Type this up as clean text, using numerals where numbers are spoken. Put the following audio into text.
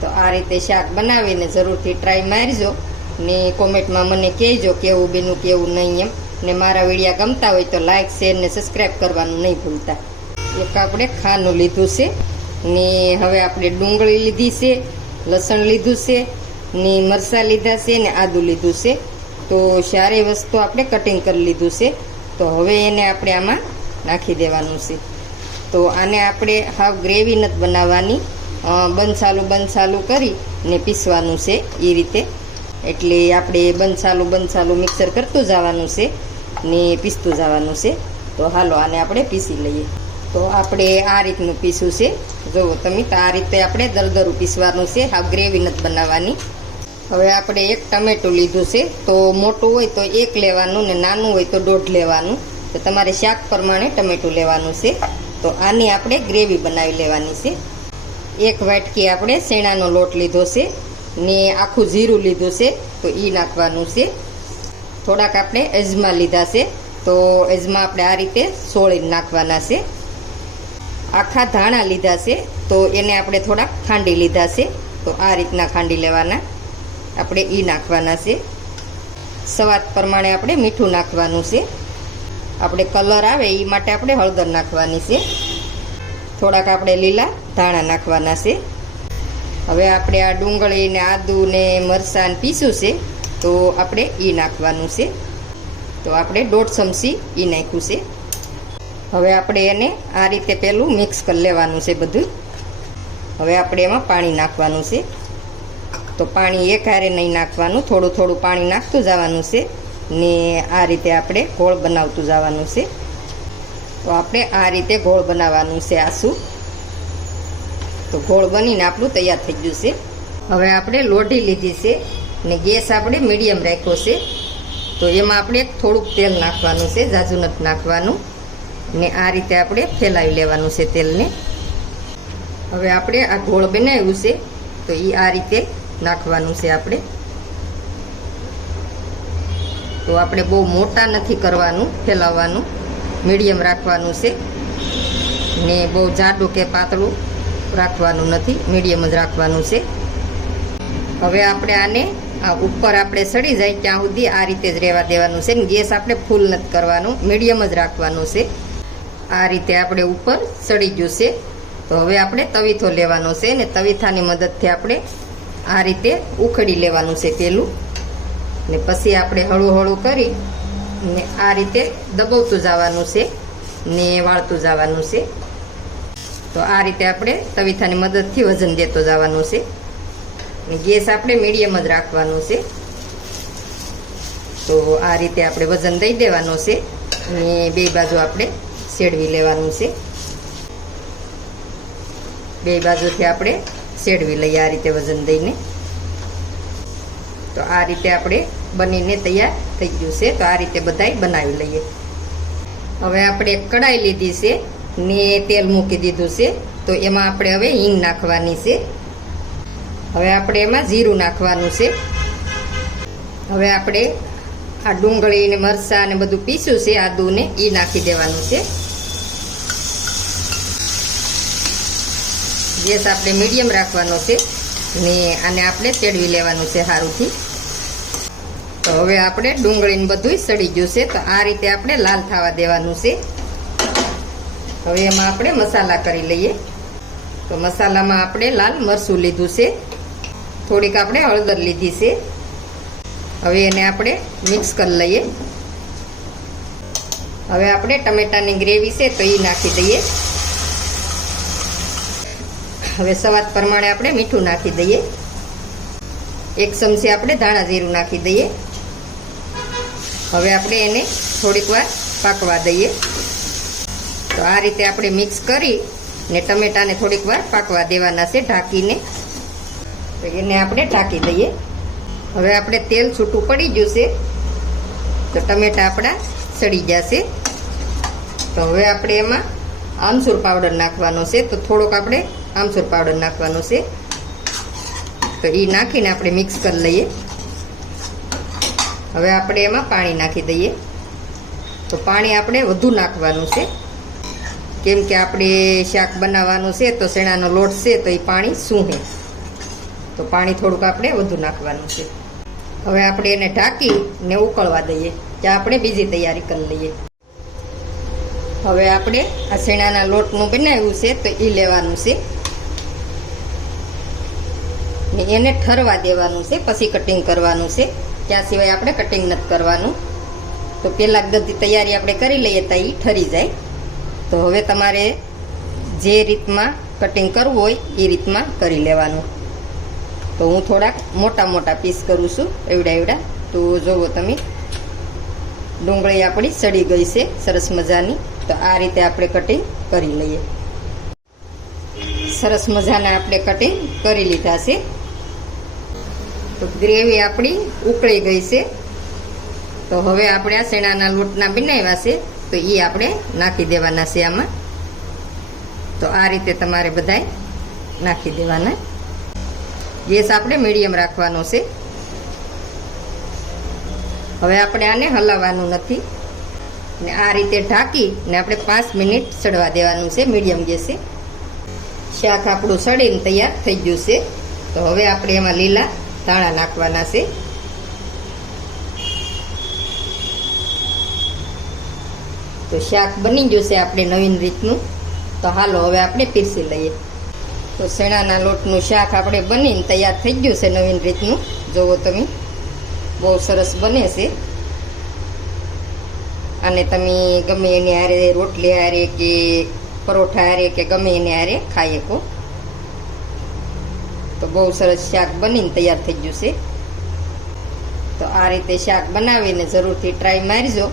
તો આ રીતે શાક બનાવીને જરૂરથી ટ્રાય મારજો ને કોમેન્ટમાં મને કહેજો કેવું બેનું કેવું નહીં એમ. ને મારા વિડીયા ગમતા હોય તો લાઈક શેર ને સબસ્ક્રાઈબ કરવાનું નહીં ભૂલતા. એક આપણે ખાનું લીધું છે ને હવે આપણે ડુંગળી લીધી છે, લસણ લીધું છે ને મરચાં લીધા છે ને આદું લીધું છે. તો સારી વસ્તુ આપણે કટિંગ કરી લીધું છે. તો હવે એને આપણે આમાં નાખી દેવાનું છે. તો આને આપણે હાવ ગ્રેવી નથી બનાવવાની, બંધ કરી ને પીસવાનું છે એ રીતે. એટલે આપણે બંધ મિક્સર કરતું જવાનું છે ને પીસતું જવાનું છે. તો હાલો આને આપણે પીસી લઈએ. તો આપણે આ રીતનું પીસું છે, જુઓ તમે. તો આ રીતે આપણે દરદરું પીસવાનું છે, હાવ ગ્રેવી નથી બનાવવાની. હવે આપણે એક ટમેટું લીધું છે. તો મોટું હોય તો 1 લેવાનું ને નાનું હોય તો 1.5 લેવાનું. તો તમારે શાક પ્રમાણે ટમેટું લેવાનું છે. તો આની આપણે ગ્રેવી બનાવી લેવાની છે. 1 વાટકી આપણે શેણાનો લોટ લીધો છે ને આખું જીરું લીધું છે, તો એ નાખવાનું છે. થોડાક આપણે અજમા લીધા છે, તો અજમા આપણે આ રીતે સોળીને નાખવાના છે. આખા ધાણા લીધા છે, તો એને આપણે થોડાક ખાંડી લીધા છે, તો આ રીતના ખાંડી લેવાના. આપણે એ નાખવાના છે. સ્વાદ પ્રમાણે આપણે મીઠું નાખવાનું છે. આપણે કલર આવે એ માટે આપણે હળદર નાખવાની છે. થોડાક આપણે લીલા ધાણા નાખવાના છે. હવે આપણે આ ડુંગળી ને આદુ ને મરચાં પીસું છે, તો આપણે એ નાખવાનું છે. તો આપણે 1.5 ચમચી એ નાખ્યું છે. હવે આપણે એને આ રીતે પહેલું મિક્સ કરી લેવાનું છે બધું. હવે આપણે એમાં પાણી નાખવાનું છે. તો પાણી એકહારે નહીં નાખવાનું, થોડું થોડું પાણી નાખતું જવાનું છે ને આ રીતે આપણે ગોળ બનાવતું જવાનું છે. તો આપણે આ રીતે ગોળ બનાવવાનું છે આસુ. તો ગોળ બનીને આપણું તૈયાર થઈ ગયું છે. હવે આપણે લોઢી લીધી છે ને ગેસ આપણે મીડિયમ રાખ્યો છે. તો એમાં આપણે થોડુંક તેલ નાખવાનું છે, ઝાઝુ નથી નાખવાનું. ને આ રીતે આપણે ફેલાવી લેવાનું છે તેલને. હવે આપણે આ ગોળ બનાવ્યું છે, તો એ આ રીતે નાખવાનું છે આપણે. તો આપણે બહુ મોટા નથી કરવાનું, ફેલાવવાનું મીડિયમ રાખવાનું છે ને બહુ જાડું કે પાતળું રાખવાનું નથી, મીડિયમ જ રાખવાનું છે. હવે આપણે આને ઉપર આપણે સડી જાય ત્યાં સુધી આ રીતે જ રહેવા દેવાનું છે ને ગેસ આપણે ફૂલ નથી કરવાનું, મીડિયમ જ રાખવાનું છે. આ રીતે આપણે ઉપર સડી ગયું છે. તો હવે આપણે તવીથો લેવાનો છે ને તવીથાની મદદથી આપણે આ રીતે ઉખડી લેવાનું છે પેલું. ને પછી આપણે હળવું હળવું કરી ને આ રીતે દબાવતું જવાનું છે ને વાળતું જવાનું છે. તો આ રીતે આપણે તવીથાની મદદથી વજન દેતો જવાનું છે ને ગેસ આપણે મીડિયમ જ રાખવાનું છે. તો આ રીતે આપણે વજન દઈ દેવાનું છે ને બે બાજુ આપણે શેડવી લેવાનું છે. બે બાજુથી આપણે શેડવી લઈએ આ રીતે વજન દઈને. તો આ રીતે આપણે બનીને તૈયાર થઈ ગયું છે. તો આ રીતે બધાય બનાવી લઈએ. હવે આપણે કઢાઈ લીધી છે ને તેલ મૂકી દીધું છે. તો એમાં આપણે હવે હિંગ નાખવાની છે. હવે આપણે એમાં જીરું નાખવાનું છે. હવે આપણે આ ડુંગળી ને મરચાં ને બધું પીસ્યું છે આદુ ને એ નાખી દેવાનું છે. ગેસ આપણે મીડિયમ રાખવાનો છે ને આને આપણે તેડવી લેવાનું છે સારુંથી. તો હવે આપણે ડુંગળીને બધું સડી ગયું છે. તો આ રીતે આપણે લાલ થવા દેવાનું છે. હવે એમાં આપણે મસાલા કરી લઈએ. તો મસાલામાં આપણે લાલ મરચું લીધું છે, થોડીક આપણે હળદર લીધી છે. હવે એને આપણે મિક્સ કરી લઈએ. હવે આપણે ટમેટાની ગ્રેવી છે તો એ નાખી દઈએ. હવે સ્વાદ પ્રમાણે આપણે મીઠું નાખી દઈએ. 1 ચમચી આપણે ધાણા જીરું નાખી દઈએ. હવે આપણે એને થોડીક વાર પાકવા દઈએ. તો આ રીતે આપણે મિક્સ કરી ને ટમેટાને થોડીક વાર પાકવા દેવાના છે ઢાંકીને. તો એને આપણે ઢાંકી દઈએ. હવે આપણે તેલ છૂટું પડી ગયું છે. તો ટમેટા આપણા સડી જશે. તો હવે આપણે એમાં આમચૂર પાવડર નાખવાનો છે. તો થોડોક આપણે આમચૂર પાવડર નાખવાનો છે. તો એ નાખીને આપણે મિક્સ કરી લઈએ. હવે આપણે એમાં પાણી નાખી દઈએ. તો પાણી આપણે વધુ નાખવાનું છે, કેમ કે આપણે શાક બનાવવાનું છે તો શેણાનો લોટ છે તો એ પાણી સૂહે. તો પાણી થોડુંક આપણે વધુ નાખવાનું છે. હવે આપણે એને ઢાંકીને ઉકળવા દઈએ ત્યાં આપણે બીજી તૈયારી કરી લઈએ. હવે આપણે આ શેણાના લોટનું બનાવ્યું છે તો એ લેવાનું છે ને એને ઠરવા દેવાનું છે, પછી કટિંગ કરવાનું છે. ત્યાં સિવાય આપણે કટિંગ નથી કરવાનું. તો પહેલાં બધી તૈયારી આપણે કરી લઈએ તો એ ઠરી જાય. તો હવે તમારે જે રીતમાં કટિંગ કરવું હોય એ રીતમાં કરી લેવાનું. તો હું થોડાક મોટા મોટા પીસ કરું છું, એવડા. તો જુઓ તમે, ડુંગળી આપણી સડી ગઈ છે સરસ મજાની. તો આ રીતે આપણે કટિંગ કરી લઈએ. સરસ મજાના આપણે કટિંગ કરી લીધા છે. તો ગ્રેવી આપણી ઉકળી ગઈ છે. તો હવે આપણે આ શેણાના લોટના બનાવ્યા છે તો એ આપણે નાખી દેવાના છે આમાં. તો આ રીતે તમારે બધાય નાખી દેવાના. ગેસ આપણે મીડિયમ રાખવાનો છે. હવે આપણે આને હલાવવાનું નથી ને આ રીતે ઢાંકીને આપણે 5 મિનિટ સડવા દેવાનું છે મીડિયમ ગેસે. શાક આપણું સડીને તૈયાર થઈ ગયું છે. તો હવે આપણે એમાં લીલા ધાણા નાખવાના છે. તો શાક બની ગયું છે આપણે નવીન રીતનું. તો હાલો હવે આપણે પીરસી લઈએ. તો શેણાના લોટનું શાક આપણે બનીને તૈયાર થઈ ગયું છે નવીન રીતનું. જુઓ તમે, બહુ સરસ બને છે. અને તમે ગમે એની હારે, રોટલી હારે કે પરોઠા હારે કે ગમે એની હારે ખાઈ શકો. તો બહુ સરસ શાક બનીને તૈયાર થઈ ગયું છે. તો આ રીતે શાક બનાવીને જરૂરથી ટ્રાય મારજો.